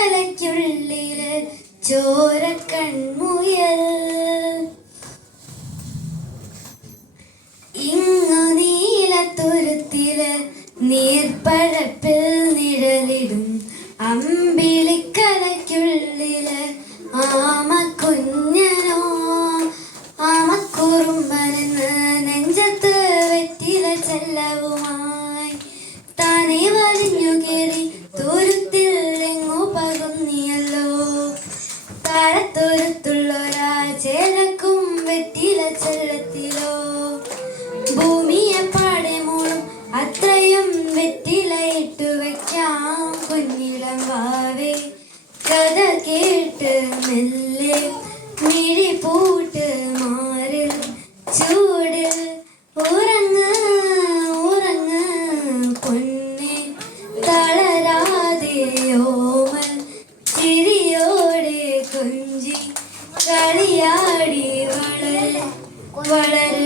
അമ്പിളിക്കലയ്ക്കുള്ളില് ചോരക്കൺമുയൽ ഇങ്ങു നീലത്തുരുത്തില് നീർപ്പരപ്പിൽ നിഴലിടും അമ്പിളിക്കലയ്ക്കുള്ളില് ആമക്കുഞ്ഞനോ ആമക്കുറുമ്പനെന്ന് നെഞ്ചത്ത് വെറ്റില ചെല്ലവുമായി താനെ വലിഞ്ഞു കയറി തുരുത്തിൽ എങ്ങോ പകുന്നിയല്ലോ. താഴത്തുരുത്തുള്ളൊരാ ചേലക്കും വെറ്റില ചെല്ലത്തിലോ. ഭൂമിയെ പാടെ മൂളും അത്രയും വെറ്റില ഇട്ടു വെക്കാം കുഞ്ഞിളം വാവേ. കഥ കേട്ട് മെല്ലെ മിഴി പൂട്ട് മാറിൽ ചൂടിൽ ഉറങ്ങ് ഉറങ്ങ് പൊന്നെ തളരാതെയോമൽ ചിരിയോടെ കൊഞ്ചി കളിയാടി വളരെ